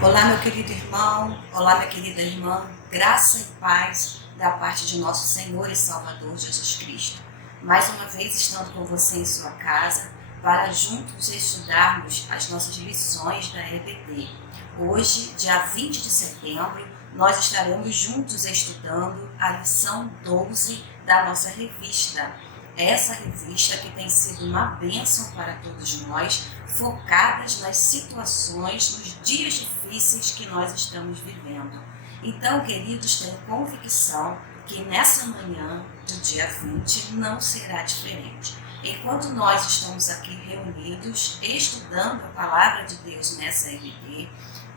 Olá, meu querido irmão, olá, minha querida irmã, graça e paz da parte de nosso Senhor e Salvador Jesus Cristo. Mais uma vez estando com você em sua casa para juntos estudarmos as nossas lições da EBD. Hoje, dia 20 de setembro, nós estaremos juntos estudando a lição 12 da nossa revista. Essa revista que tem sido uma bênção para todos nós, focadas nas situações, nos dias difíceis que nós estamos vivendo. Então, queridos, tenho convicção que nessa manhã do dia 20 não será diferente. Enquanto nós estamos aqui reunidos, estudando a palavra de Deus nessa EBD,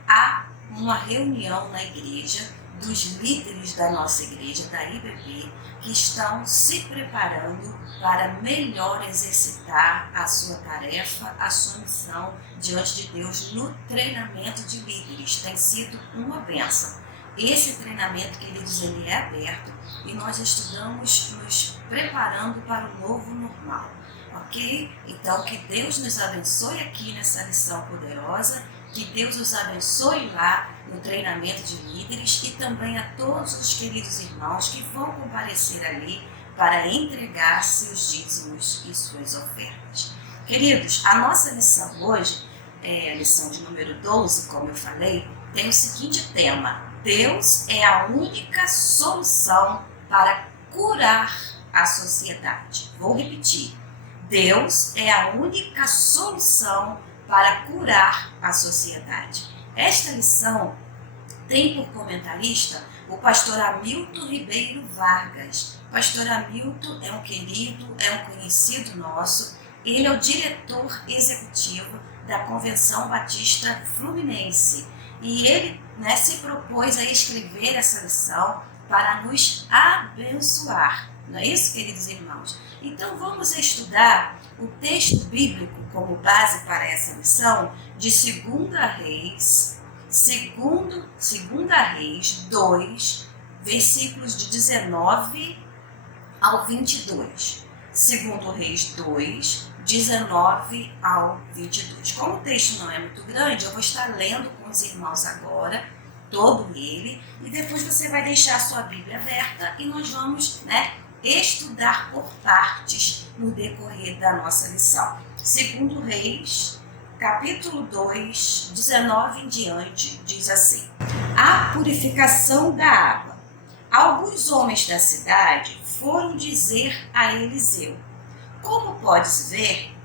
há uma reunião na igreja dos líderes da nossa igreja, da IBB, que estão se preparando para melhor exercitar a sua tarefa, a sua missão diante de Deus no treinamento de líderes. Tem sido uma bênção. Esse treinamento, queridos, ele é aberto e nós estudamos nos preparando para o novo normal, ok? Então, que Deus nos abençoe aqui nessa lição poderosa, que Deus os abençoe lá no treinamento de líderes e também a todos os queridos irmãos que vão comparecer ali para entregar seus dízimos e suas ofertas. Queridos, a nossa lição hoje, a lição de número 12, como eu falei, tem o seguinte tema: Deus é a única solução para curar a sociedade. Vou repetir. Deus é a única solução para curar a sociedade. Esta lição tem por comentarista o pastor Hamilton Ribeiro Vargas. O pastor Hamilton é um querido, é um conhecido nosso. Ele é o diretor executivo da Convenção Batista Fluminense. E ele se propôs a escrever essa lição para nos abençoar. Não é isso, queridos irmãos? Então vamos estudar o texto bíblico como base para essa lição de 2 Reis 2, versículos de 19 ao 22. 2 Reis 2, 19 ao 22. Como o texto não é muito grande, eu vou estar lendo com os irmãos agora, todo ele, e depois você vai deixar a sua Bíblia aberta e nós vamos, estudar por partes no decorrer da nossa lição. 2 Reis, capítulo 2, 19 em diante, diz assim: A purificação da água. Alguns homens da cidade foram dizer a Eliseu: Como podes ver,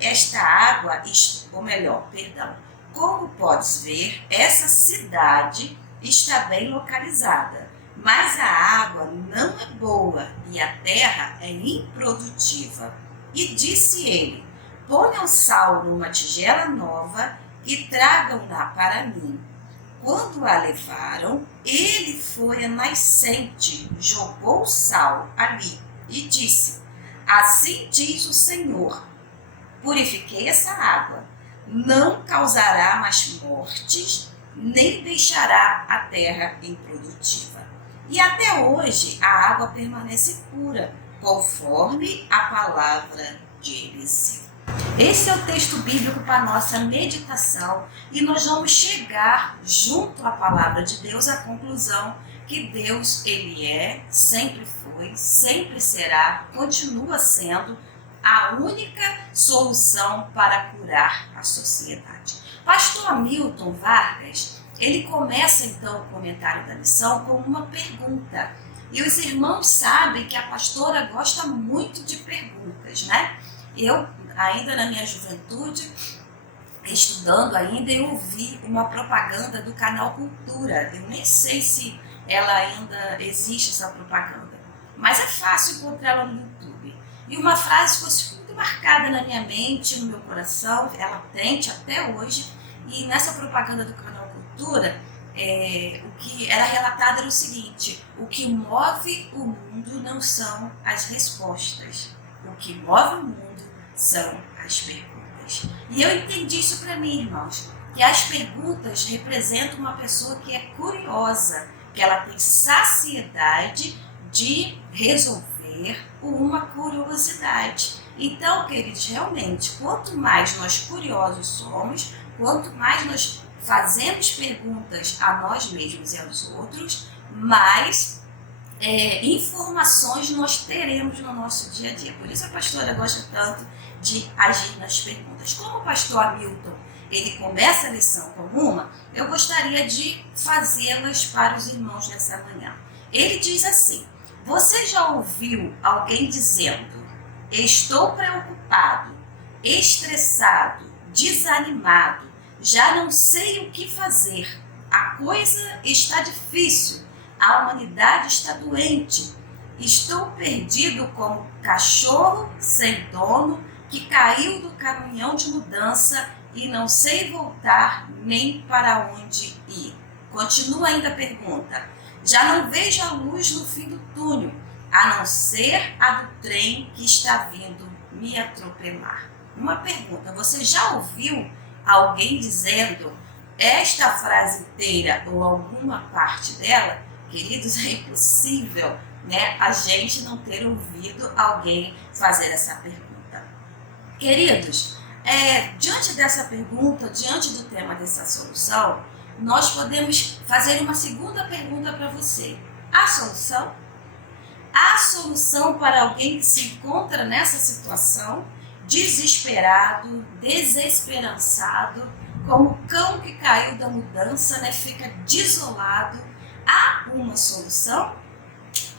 como podes ver, essa cidade está bem localizada, mas a água não é boa e a terra é improdutiva. E disse ele: Ponham sal numa tigela nova e tragam-na para mim. Quando a levaram, ele foi à nascente, jogou sal ali e disse: Assim diz o Senhor, purifiquei essa água, não causará mais mortes, nem deixará a terra improdutiva. E até hoje a água permanece pura, conforme a palavra de Eliseu. Esse é o texto bíblico para a nossa meditação e nós vamos chegar, junto à palavra de Deus, à conclusão que Deus, Ele é, sempre foi, sempre será, continua sendo a única solução para curar a sociedade. Pastor Hamilton Vargas, ele começa então o comentário da lição com uma pergunta. E os irmãos sabem que a pastora gosta muito de perguntas, né? Eu, ainda na minha juventude, estudando ainda, eu ouvi uma propaganda do canal Cultura. Eu nem sei se ela ainda existe, essa propaganda, mas é fácil encontrá-la no YouTube. E uma frase ficou muito marcada na minha mente, no meu coração, ela latente até hoje. E nessa propaganda do canal Cultura, o que era relatado era o seguinte: o que move o mundo não são as respostas, o que move o mundo são as perguntas. E eu entendi isso para mim, irmãos, que as perguntas representam uma pessoa que é curiosa, que ela tem saciedade de resolver uma curiosidade. Então, queridos, realmente, quanto mais nós curiosos somos, quanto mais nós fazemos perguntas a nós mesmos e aos outros, mais informações nós teremos no nosso dia a dia. Por isso a pastora gosta tanto de agir nas perguntas. Como o pastor Hamilton ele começa a lição com uma, eu gostaria de fazê-las para os irmãos nessa manhã. Ele diz assim: você já ouviu alguém dizendo: estou preocupado, estressado, desanimado, já não sei o que fazer, a coisa está difícil, a humanidade está doente, estou perdido como cachorro sem dono que caiu do caminhão de mudança e não sei voltar nem para onde ir. Continua ainda a pergunta: já não vejo a luz no fim do túnel, a não ser a do trem que está vindo me atropelar. Uma pergunta: você já ouviu alguém dizendo esta frase inteira ou alguma parte dela? Queridos, é impossível, né, a gente não ter ouvido alguém fazer essa pergunta. Queridos, diante dessa pergunta, diante do tema dessa solução, nós podemos fazer uma segunda pergunta para você. Há solução? Há solução para alguém que se encontra nessa situação, desesperado, desesperançado, como o cão que caiu da mudança, né, fica desolado? Há uma solução?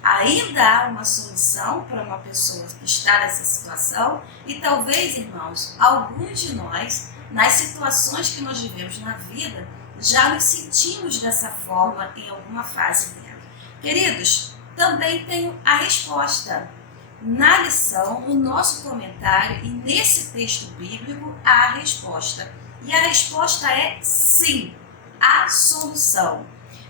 Ainda há uma solução para uma pessoa que está nessa situação? E talvez, irmãos, alguns de nós, nas situações que nós vivemos na vida, já nos sentimos dessa forma em alguma fase dela. Queridos, também tenho a resposta. Na lição, no nosso comentário e nesse texto bíblico, há a resposta. E a resposta é sim, há solução.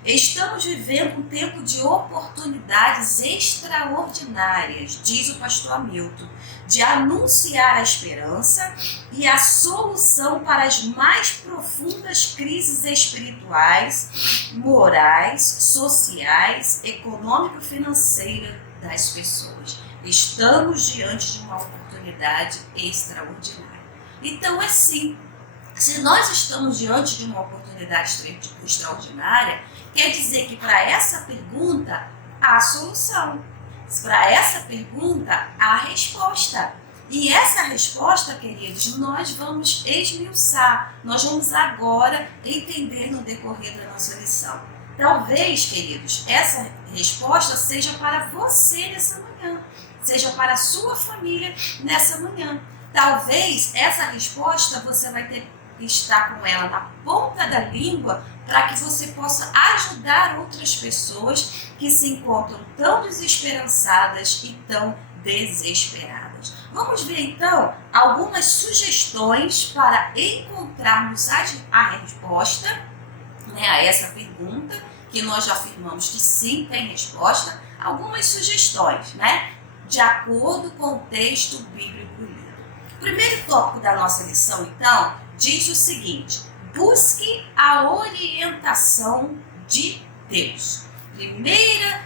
Estamos vivendo um tempo de oportunidades extraordinárias, diz o pastor Hamilton, de anunciar a esperança e a solução para as mais profundas crises espirituais, morais, sociais, econômico-financeiras das pessoas. Estamos diante de uma oportunidade extraordinária. Então é sim, se nós estamos diante de uma oportunidade extraordinária, quer dizer que para essa pergunta há solução. Para essa pergunta há resposta. E essa resposta, queridos, nós vamos esmiuçar. Nós vamos agora entender no decorrer da nossa lição. Talvez, queridos, essa resposta seja para você nessa manhã. Seja para a sua família nessa manhã. Talvez essa resposta você vai ter que estar com ela na ponta da língua para que você possa ajudar outras pessoas que se encontram tão desesperançadas e tão desesperadas. Vamos ver então algumas sugestões para encontrarmos a resposta, né, a essa pergunta, que nós já afirmamos que sim, tem resposta. Algumas sugestões, né, de acordo com o texto bíblico lido. O primeiro tópico da nossa lição, então, diz o seguinte: busque a orientação de Deus. Primeira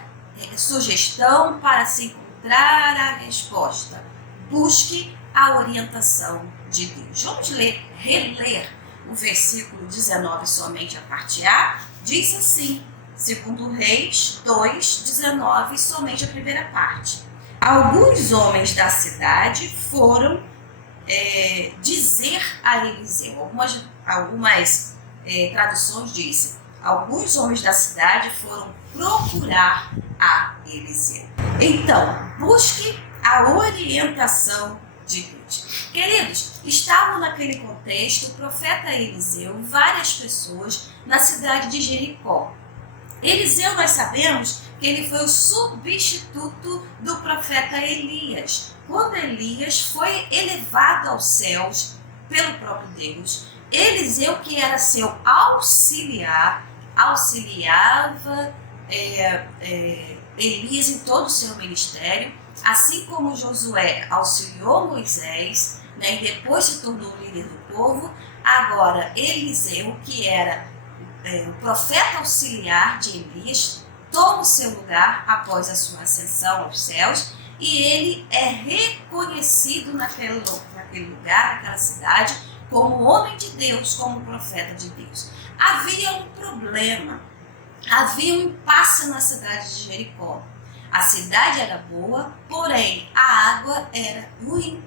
sugestão para se encontrar a resposta: busque a orientação de Deus. Vamos reler o versículo 19 somente a parte A. Diz assim, segundo Reis 2:19, somente a primeira parte. Alguns homens da cidade foram dizer a Eliseu. Algumas traduções dizem: alguns homens da cidade foram procurar a Eliseu. Então, busque a orientação de Deus. Queridos, estavam naquele contexto o profeta Eliseu, várias pessoas na cidade de Jericó. Eliseu, nós sabemos que ele foi o substituto do profeta Elias. Quando Elias foi elevado aos céus pelo próprio Deus, Eliseu, que era seu auxiliar, auxiliava Elias em todo o seu ministério, assim como Josué auxiliou Moisés, né, e depois se tornou líder do povo. Agora Eliseu, que era o profeta auxiliar de Elias, toma o seu lugar após a sua ascensão aos céus, e ele é reconhecido naquele lugar, naquela cidade, como homem de Deus, como profeta de Deus. Havia um problema, havia um impasse na cidade de Jericó. A cidade era boa, porém a água era ruim.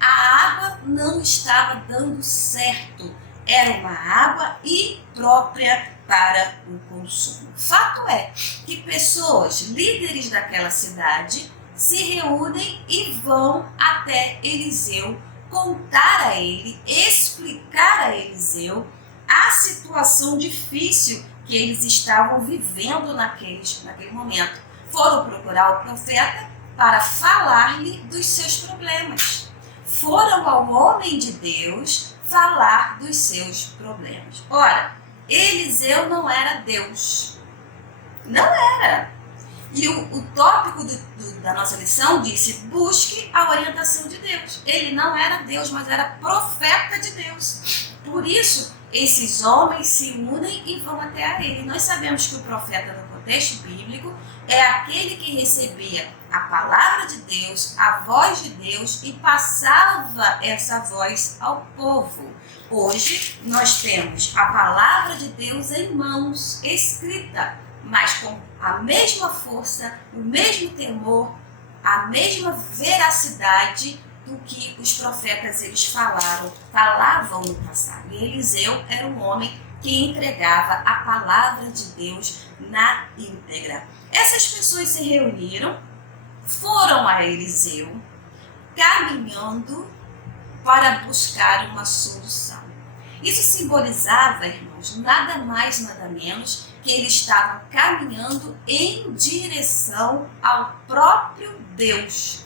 A água não estava dando certo. Era uma água imprópria para o consumo. Fato é que pessoas, líderes daquela cidade, se reúnem e vão até Eliseu contar a ele, explicar a Eliseu a situação difícil que eles estavam vivendo naquele momento. Foram procurar o profeta para falar-lhe dos seus problemas. Foram ao homem de Deus falar dos seus problemas. Ora, Eliseu não era Deus. Não era. E o tópico da nossa lição disse: busque a orientação de Deus. Ele não era Deus, mas era profeta de Deus. Por isso, esses homens se unem e vão até a ele. Nós sabemos que o profeta, no contexto bíblico, é aquele que recebia a palavra de Deus, a voz de Deus, e passava essa voz ao povo. Hoje, nós temos a palavra de Deus em mãos, escrita, mas com a mesma força, o mesmo temor, a mesma veracidade do que os profetas eles falavam no passado. E Eliseu era um homem que entregava a palavra de Deus na íntegra. Essas pessoas se reuniram, foram a Eliseu, caminhando para buscar uma solução. Isso simbolizava, irmãos, nada mais, nada menos, que eles estavam caminhando em direção ao próprio Deus,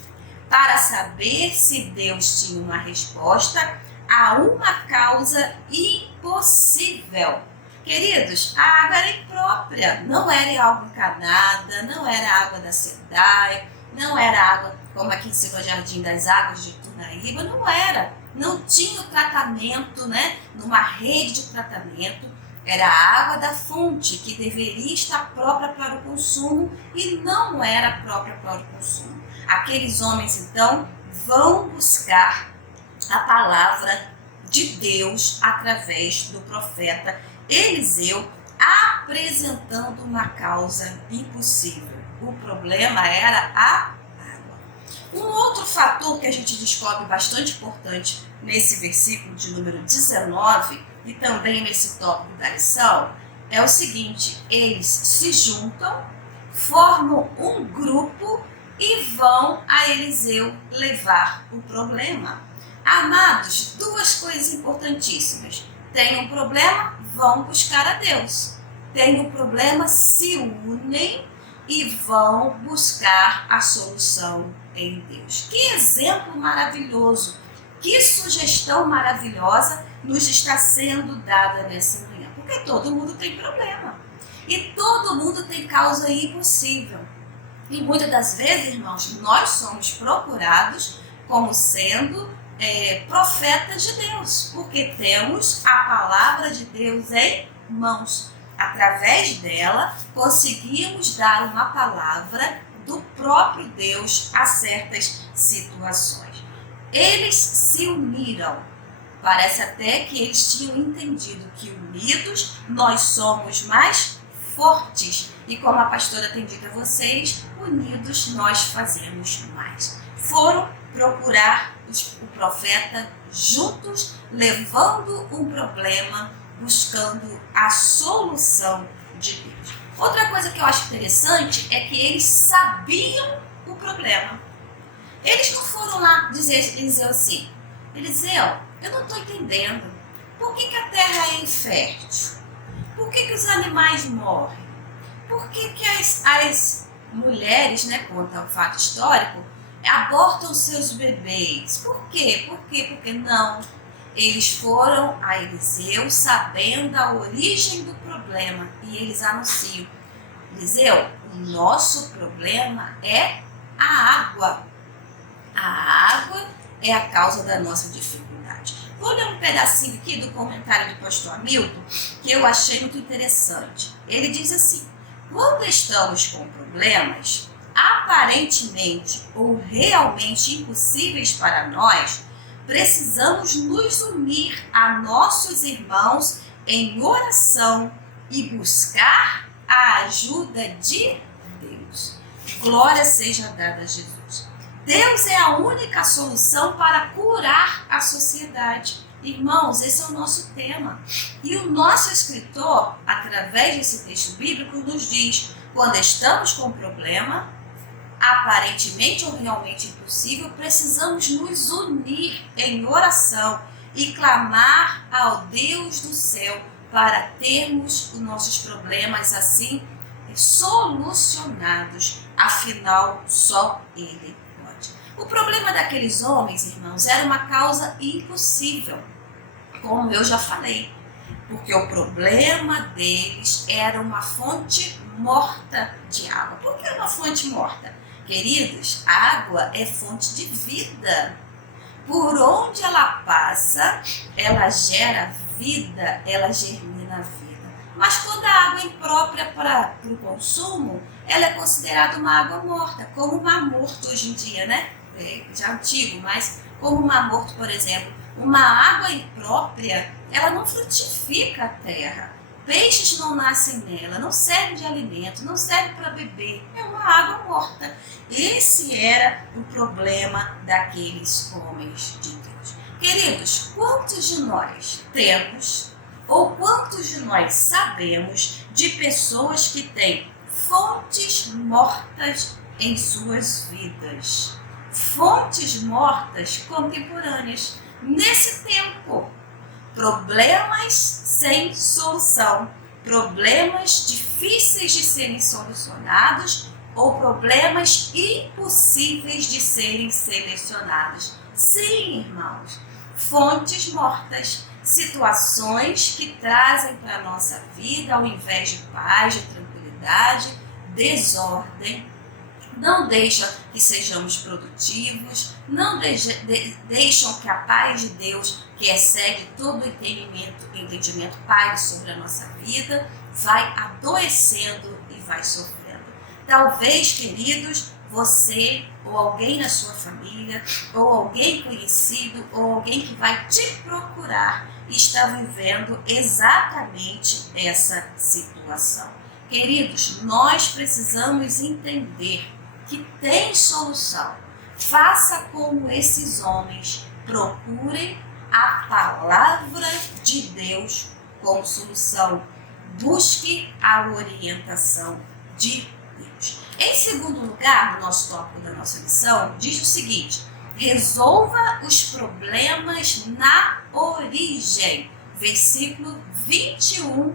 para saber se Deus tinha uma resposta a uma causa impossível. Queridos, a água era imprópria, não era água encanada, não era água da SEDAI, não era água como aqui em Silva Jardim das Águas de Tunaíba, não era. Não tinha o tratamento, numa rede de tratamento. Era a água da fonte, que deveria estar própria para o consumo e não era própria para o consumo. Aqueles homens, então, vão buscar a palavra de Deus através do profeta Eliseu, apresentando uma causa impossível. O problema era a água. Um outro fator que a gente descobre bastante importante nesse versículo de número 19 e também nesse tópico da lição é o seguinte: eles se juntam, formam um grupo e vão a Eliseu levar o problema. Amados, duas coisas importantíssimas. Tem um problema, vão buscar a Deus. Tem um problema, se unem e vão buscar a solução em Deus. Que exemplo maravilhoso, que sugestão maravilhosa nos está sendo dada nessa manhã. Porque todo mundo tem problema. E todo mundo tem causa impossível. E muitas das vezes, irmãos, nós somos procurados como sendo profetas de Deus, porque temos a palavra de Deus em mãos. Através dela, conseguimos dar uma palavra do próprio Deus a certas situações. Eles se uniram. Parece até que eles tinham entendido que unidos nós somos mais fortes. E como a pastora tem dito a vocês, unidos nós fazemos mais. Foram procurar o profeta juntos, levando um problema, buscando a solução de Deus. Outra coisa que eu acho interessante é que eles sabiam o problema. Eles não foram lá dizer a Eliseu assim: Eliseu, eu não estou entendendo. Por que a terra é infértil? Por que os animais morrem? Por que as mulheres, conta o fato histórico, abortam seus bebês? Por quê? Porque não. Eles foram a Eliseu sabendo a origem do problema e eles anunciam: Eliseu, o nosso problema é a água. A água é a causa da nossa dificuldade. Vou ler um pedacinho aqui do comentário do pastor Hamilton que eu achei muito interessante. Ele diz assim: quando estamos com problemas, aparentemente ou realmente impossíveis para nós, precisamos nos unir a nossos irmãos em oração e buscar a ajuda de Deus. Glória seja dada a Jesus. Deus é a única solução para curar a sociedade. Irmãos, esse é o nosso tema. E o nosso escritor, através desse texto bíblico, nos diz: quando estamos com um problema, aparentemente ou realmente impossível, precisamos nos unir em oração e clamar ao Deus do céu para termos os nossos problemas assim solucionados. Afinal, só Ele pode. O problema daqueles homens, irmãos, era uma causa impossível, como eu já falei, porque o problema deles era uma fonte morta de água. Por que uma fonte morta? Queridos, água é fonte de vida. Por onde ela passa, ela gera vida, ela germina a vida. Mas quando a água é imprópria para o consumo, ela é considerada uma água morta, como o Mar Morto hoje em dia, né? Já antigo, mas como o Mar Morto, por exemplo. Uma água imprópria, ela não frutifica a terra. Peixes não nascem nela, não serve de alimento, não serve para beber. É uma água morta. Esse era o problema daqueles homens de Deus. Queridos, quantos de nós temos ou quantos de nós sabemos de pessoas que têm fontes mortas em suas vidas? Fontes mortas contemporâneas. Nesse tempo, problemas sem solução, problemas difíceis de serem solucionados ou problemas impossíveis de serem selecionados. Sim, irmãos, fontes mortas, situações que trazem para a nossa vida, ao invés de paz, de tranquilidade, desordem. Não deixam que sejamos produtivos, não deixam que a paz de Deus, que excede todo entendimento, paire sobre a nossa vida, vai adoecendo e vai sofrendo. Talvez, queridos, você ou alguém na sua família, ou alguém conhecido, ou alguém que vai te procurar, está vivendo exatamente essa situação. Queridos, nós precisamos entender que tem solução. Faça como esses homens, procurem a palavra de Deus como solução. Busque a orientação de Deus. Em segundo lugar, no nosso tópico da nossa lição, diz o seguinte: resolva os problemas na origem. Versículo 21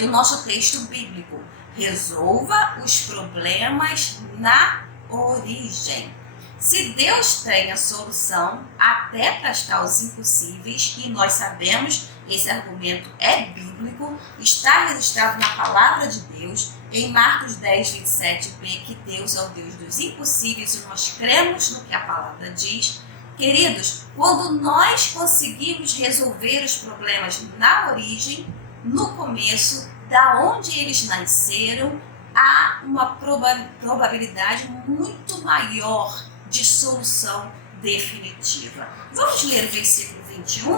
do nosso texto bíblico. Resolva os problemas na origem. Se Deus tem a solução até para as causas impossíveis, e nós sabemos, esse argumento é bíblico, está registrado na palavra de Deus, em Marcos 10, 27b, que Deus é o Deus dos impossíveis, e nós cremos no que a palavra diz. Queridos, quando nós conseguimos resolver os problemas na origem, no começo, da onde eles nasceram, há uma probabilidade muito maior de solução definitiva. Vamos ler o versículo 21,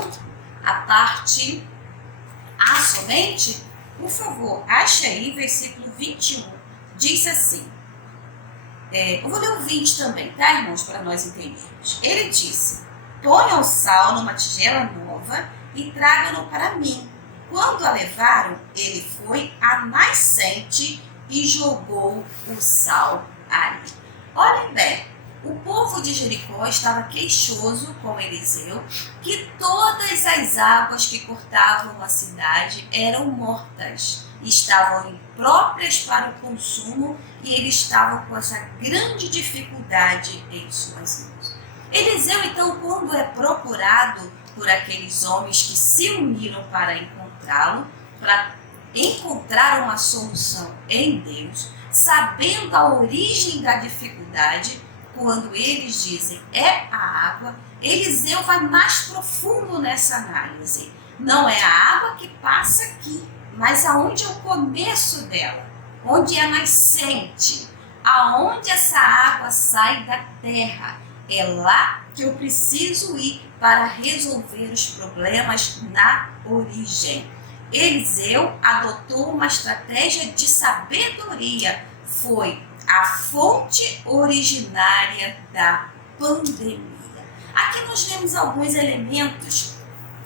a parte A somente? Por favor, ache aí, versículo 21. Diz assim, eu vou ler o 20 também, tá, irmãos, para nós entendermos. Ele disse: ponham o sal numa tigela nova e tragam-no para mim. Quando a levaram, ele foi à nascente e jogou o sal ali. Olhem bem, o povo de Jericó estava queixoso com Eliseu que todas as águas que cortavam a cidade eram mortas, estavam impróprias para o consumo e ele estava com essa grande dificuldade em suas mãos. Eliseu, então, quando é procurado por aqueles homens que se uniram para encontrá-lo, para encontrar uma solução em Deus, sabendo a origem da dificuldade, quando eles dizem é a água, Eliseu vai mais profundo nessa análise. Não é a água que passa aqui, mas aonde é o começo dela, onde é a nascente, aonde essa água sai da terra. É lá que eu preciso ir para resolver os problemas na origem. Eliseu adotou uma estratégia de sabedoria. Foi a fonte originária da pandemia. Aqui nós vemos alguns elementos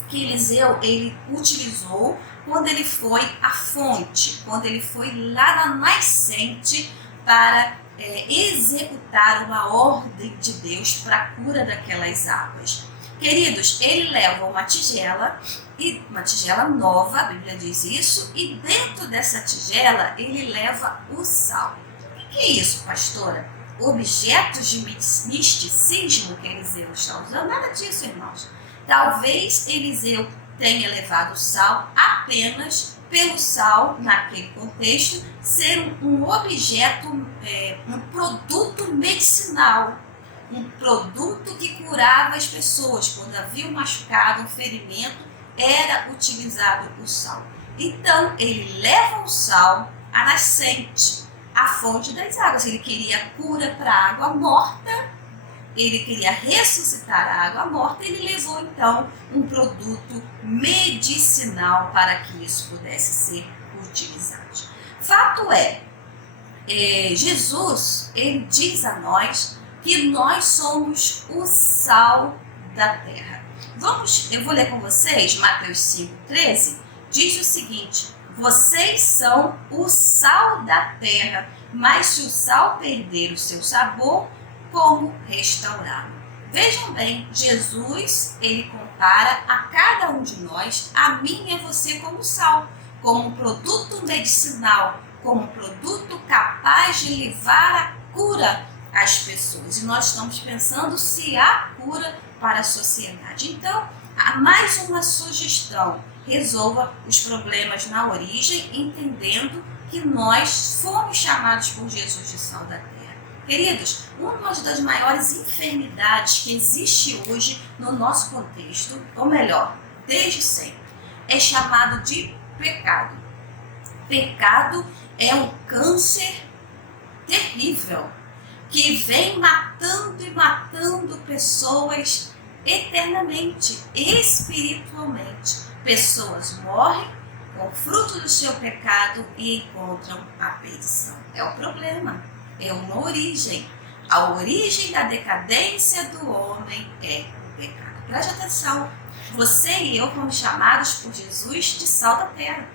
que Eliseu utilizou quando ele foi à fonte, quando ele foi lá na nascente para executar uma ordem de Deus para a cura daquelas águas. Queridos, ele leva uma tigela nova, a Bíblia diz isso, e dentro dessa tigela ele leva o sal. O que é isso, pastora? Objetos de misticismo que Eliseu está usando? Nada disso, irmãos. Talvez Eliseu tenha levado o sal apenas pelo sal, naquele contexto, ser um objeto, um produto medicinal, um produto que curava as pessoas. Quando havia um machucado, um ferimento, era utilizado o sal. Então, ele leva o sal à nascente, à fonte das águas. Ele queria cura para a água morta, ele queria ressuscitar a água morta, ele levou então um produto medicinal para que isso pudesse ser utilizado. Fato é, Jesus, ele diz a nós que nós somos o sal da terra. Eu vou ler com vocês, Mateus 5,13, diz o seguinte: vocês são o sal da terra, mas se o sal perder o seu sabor, como restaurá-lo? Vejam bem, Jesus, ele compara a cada um de nós, a mim e a você, como sal, como um produto medicinal, como um produto capaz de levar a cura às pessoas. E nós estamos pensando se há cura para a sociedade. Então, há mais uma sugestão: resolva os problemas na origem, entendendo que nós fomos chamados por Jesus de sal da terra. Queridos, uma das maiores enfermidades que existe hoje no nosso contexto, ou melhor, desde sempre, é chamado de pecado. Pecado é um câncer terrível que vem matando e matando pessoas eternamente, espiritualmente. Pessoas morrem com o fruto do seu pecado e encontram a perdição. É o problema. É uma origem. A origem da decadência do homem é o pecado. Preste atenção. Você e eu fomos chamados por Jesus de sal da terra.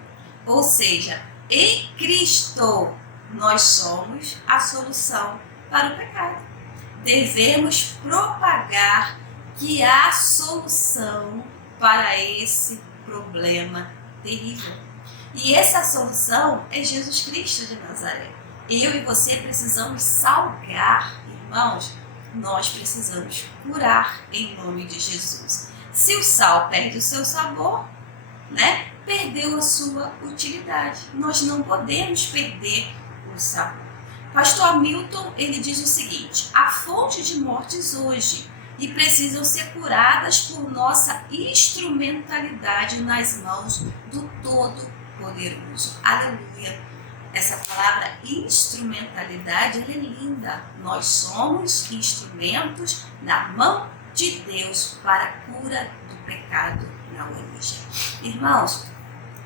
Ou seja, em Cristo nós somos a solução para o pecado. Devemos propagar que há solução para esse problema terrível. E essa solução é Jesus Cristo de Nazaré. Eu e você precisamos salgar, irmãos, nós precisamos curar em nome de Jesus. Se o sal perde o seu sabor, perdeu a sua utilidade. Nós não podemos perder o sabor. Pastor Hamilton, ele diz o seguinte: há fontes de mortes hoje e precisam ser curadas por nossa instrumentalidade nas mãos do Todo-Poderoso. Aleluia! Essa palavra instrumentalidade, ela é linda. Nós somos instrumentos na mão de Deus para a cura do pecado na origem. Irmãos,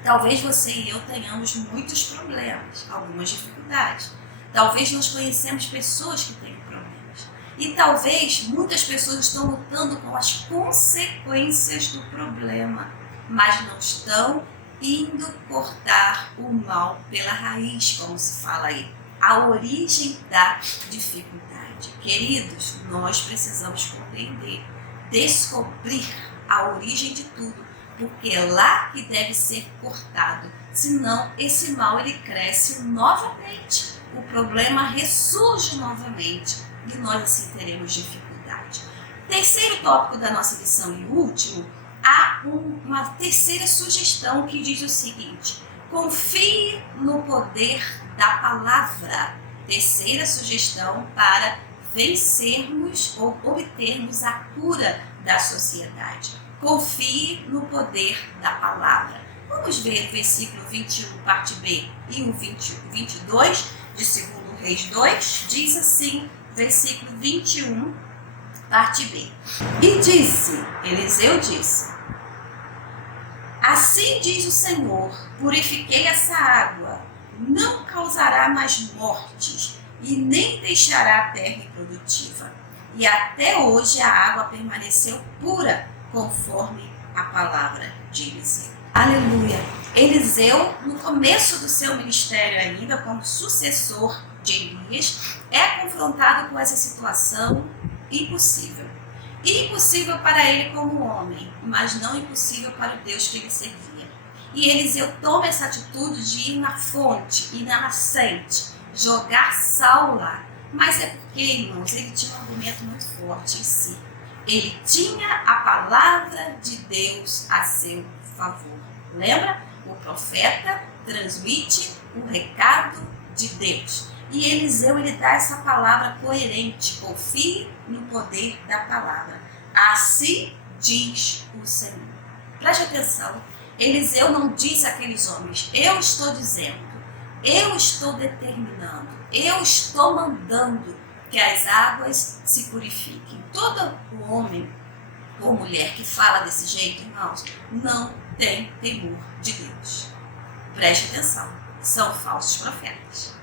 talvez você e eu tenhamos muitos problemas, algumas dificuldades. Talvez nós conhecemos pessoas que têm problemas. E talvez muitas pessoas estão lutando com as consequências do problema, mas não estão indo cortar o mal pela raiz, como se fala aí, a origem da dificuldade. Queridos, nós precisamos compreender, descobrir a origem de tudo, porque é lá que deve ser cortado, senão esse mal ele cresce novamente, o problema ressurge novamente e nós assim teremos dificuldade. Terceiro tópico da nossa lição e último, há uma terceira sugestão que diz o seguinte: confie no poder da palavra. Terceira sugestão para vencermos ou obtermos a cura da sociedade. Confie no poder da palavra. Vamos ver o versículo 21, parte B, e o 22 de 2 Reis 2, diz assim, versículo 21, parte B. E disse, Eliseu disse, assim diz o Senhor, purifiquei essa água, não causará mais mortes e nem deixará a terra improdutiva. E até hoje a água permaneceu pura, conforme a palavra de Eliseu. Aleluia! Eliseu, no começo do seu ministério ainda, como sucessor de Elias, é confrontado com essa situação impossível. Impossível para ele como homem, mas não impossível para o Deus que ele servia. E Eliseu toma essa atitude de ir na fonte, ir na nascente, jogar sal lá. Mas é porque, irmãos, ele tinha um argumento muito forte em si. Ele tinha a palavra de Deus a seu favor. Lembra? O profeta transmite o recado de Deus. E Eliseu, ele dá essa palavra coerente. Confie no poder da palavra. Assim diz o Senhor. Preste atenção. Eliseu não disse àqueles homens, eu estou dizendo, eu estou determinando, eu estou mandando que as águas se purifiquem. Todo homem ou mulher que fala desse jeito, irmãos, não tem temor de Deus. Preste atenção, são falsos profetas.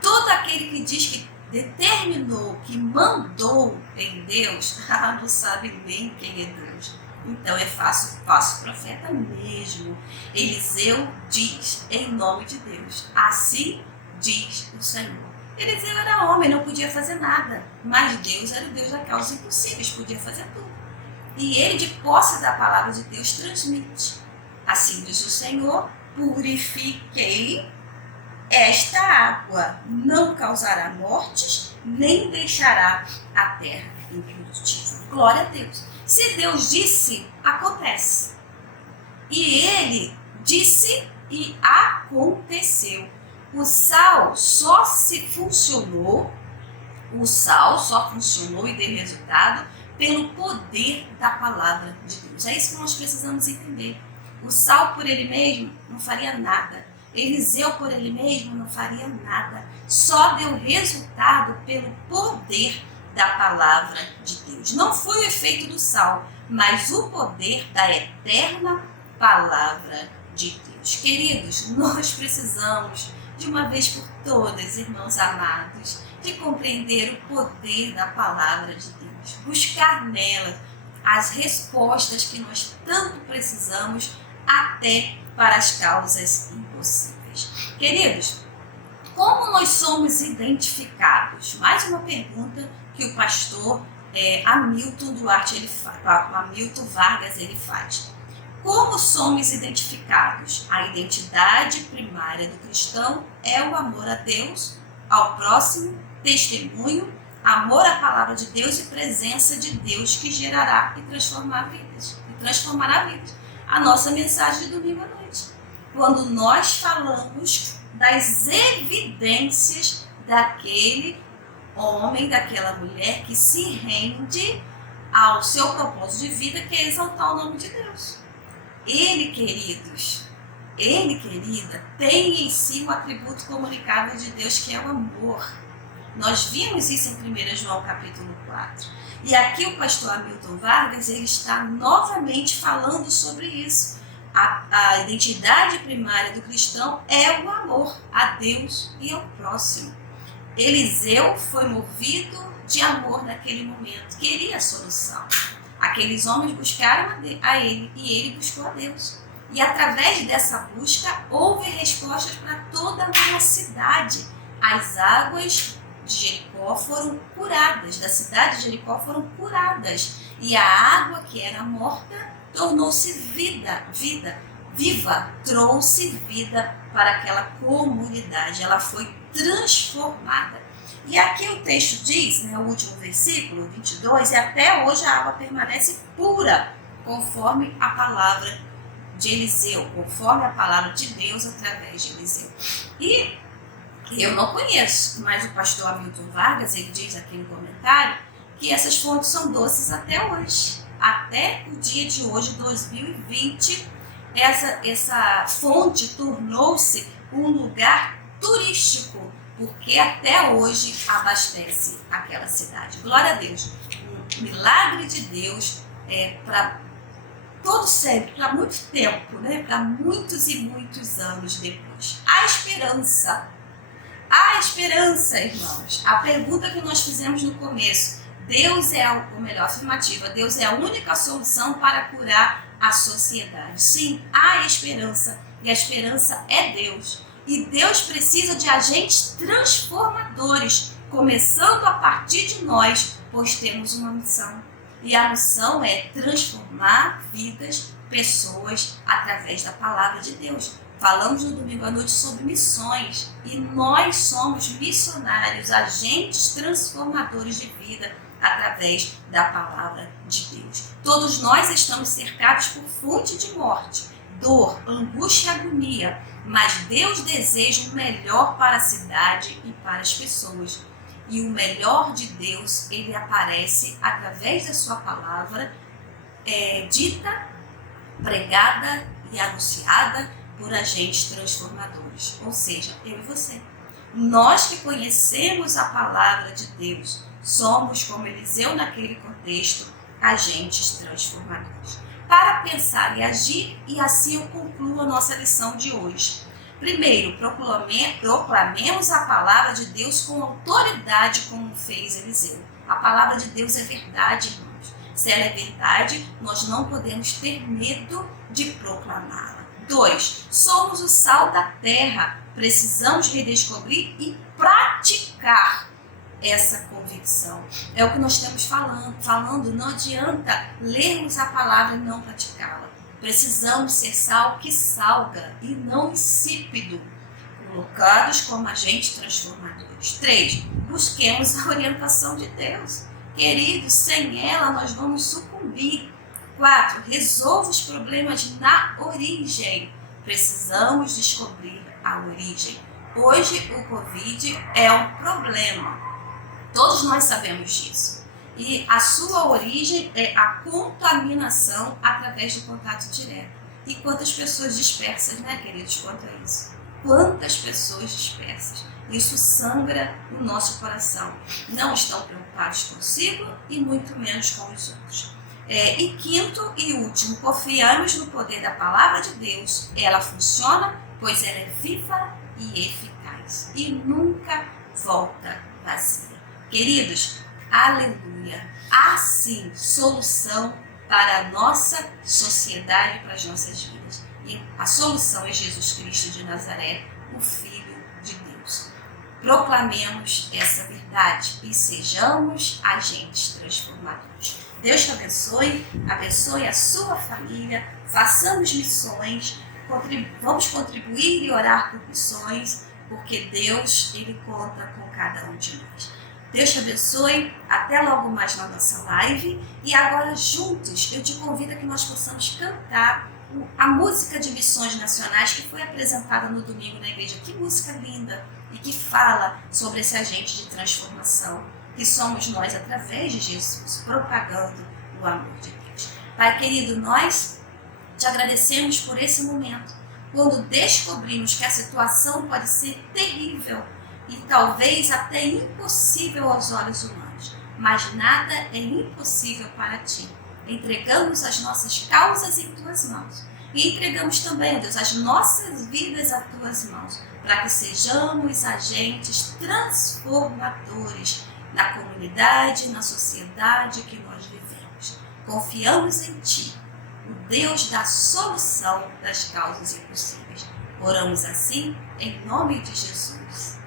Todo aquele que diz que determinou, que mandou em Deus, não sabe nem quem é Deus. Então é falso profeta mesmo. Eliseu diz em nome de Deus, assim diz o Senhor. Eliseu era homem, não podia fazer nada, mas Deus era o Deus das causas impossíveis, podia fazer tudo. E ele, de posse da palavra de Deus, transmite. Assim diz o Senhor, purifiquei esta água, não causará mortes, nem deixará a terra improdutiva. Glória a Deus. Se Deus disse, acontece. E ele disse e aconteceu. O sal só funcionou e deu resultado pelo poder da palavra de Deus. É isso que nós precisamos entender. O sal por ele mesmo não faria nada. Eliseu por ele mesmo não faria nada. Só deu resultado pelo poder da palavra de Deus. Não foi o efeito do sal, mas o poder da eterna palavra de Deus. Queridos, nós precisamos, de uma vez por todas, irmãos amados, de compreender o poder da palavra de Deus. Buscar nela as respostas que nós tanto precisamos até para as causas impossíveis. Queridos, como nós somos identificados? Mais uma pergunta que o pastor Hamilton Vargas ele faz. Como somos identificados? A identidade primária do cristão é o amor a Deus, ao próximo, testemunho, amor à palavra de Deus e presença de Deus que gerará e transformará vidas. A nossa mensagem de domingo à noite. Quando nós falamos das evidências daquele homem, daquela mulher que se rende ao seu propósito de vida, que é exaltar o nome de Deus. Ele, queridos, ele, querida, tem em si um atributo comunicável de Deus, que é o amor. Nós vimos isso em 1 João capítulo 4. E aqui o pastor Hamilton Vargas, ele está novamente falando sobre isso. A identidade primária do cristão é o amor a Deus e ao próximo. Eliseu foi movido de amor naquele momento, queria a solução. Aqueles homens buscaram a ele e ele buscou a Deus. E através dessa busca houve respostas para toda uma cidade. As águas de Jericó foram curadas, da cidade de Jericó foram curadas. E a água que era morta tornou-se viva, trouxe vida para aquela comunidade. Ela foi transformada. E aqui o texto diz, o último versículo, 22, e até hoje a água permanece pura, conforme a palavra de Eliseu, conforme a palavra de Deus através de Eliseu. E eu não conheço, mas o pastor Hamilton Vargas, ele diz aqui no comentário, que essas fontes são doces até hoje. Até o dia de hoje, 2020, essa fonte tornou-se um lugar turístico porque até hoje abastece aquela cidade. Glória a Deus. Um milagre de Deus para todo sempre, para muito tempo, né? Para muitos e muitos anos depois. A esperança. A esperança, irmãos. A pergunta que nós fizemos no começo. Deus é, ou melhor, afirmativa, Deus é a única solução para curar a sociedade. Sim, há esperança. E a esperança é Deus. E Deus precisa de agentes transformadores, começando a partir de nós, pois temos uma missão. E a missão é transformar vidas, pessoas, através da palavra de Deus. Falamos no domingo à noite sobre missões. E nós somos missionários, agentes transformadores de vida, através da palavra de Deus. Todos nós estamos cercados por fonte de morte, dor, angústia e agonia, mas Deus deseja o melhor para a cidade e para as pessoas. E o melhor de Deus, ele aparece através da sua palavra, dita, pregada e anunciada por agentes transformadores, ou seja, eu e você. Nós que conhecemos a palavra de Deus, somos, como Eliseu naquele contexto, agentes transformadores. Para pensar e agir, e assim eu concluo a nossa lição de hoje. Primeiro, proclamemos a palavra de Deus com autoridade, como fez Eliseu. A palavra de Deus é verdade, irmãos. Se ela é verdade, nós não podemos ter medo de proclamá-la. 2. Somos o sal da terra. Precisamos redescobrir e praticar essa convicção. É o que nós estamos falando. Não adianta lermos a palavra e não praticá-la. Precisamos ser sal que salga e não insípido, colocados como agentes transformadores. 3. Busquemos a orientação de Deus. Queridos, sem ela nós vamos sucumbir. 4. Resolva os problemas na origem. Precisamos descobrir a origem. Hoje o Covid é um problema. Todos nós sabemos disso. E a sua origem é a contaminação através do contato direto. E quantas pessoas dispersas, né, queridos, quanto a isso? Quantas pessoas dispersas. Isso sangra o nosso coração. Não estão preocupados consigo e muito menos com os outros. E quinto e último, confiamos no poder da palavra de Deus. Ela funciona, pois ela é viva e eficaz. E nunca volta vazia. Queridos, aleluia! Há sim solução para a nossa sociedade e para as nossas vidas. E a solução é Jesus Cristo de Nazaré, o Filho de Deus. Proclamemos essa verdade e sejamos agentes transformadores. Deus te abençoe a sua família, façamos missões, vamos contribuir e orar por missões, porque Deus, ele conta com cada um de nós. Deus te abençoe, até logo mais na nossa live. E agora juntos eu te convido a que nós possamos cantar a música de missões nacionais que foi apresentada no domingo na igreja. Que música linda e que fala sobre esse agente de transformação que somos nós através de Jesus, propagando o amor de Deus. Pai querido, nós te agradecemos por esse momento, quando descobrimos que a situação pode ser terrível e talvez até impossível aos olhos humanos, mas nada é impossível para ti. Entregamos as nossas causas em tuas mãos e entregamos também, Deus, as nossas vidas às tuas mãos, para que sejamos agentes transformadores na comunidade, na sociedade que nós vivemos. Confiamos em ti, o Deus da solução das causas impossíveis. Oramos assim em nome de Jesus.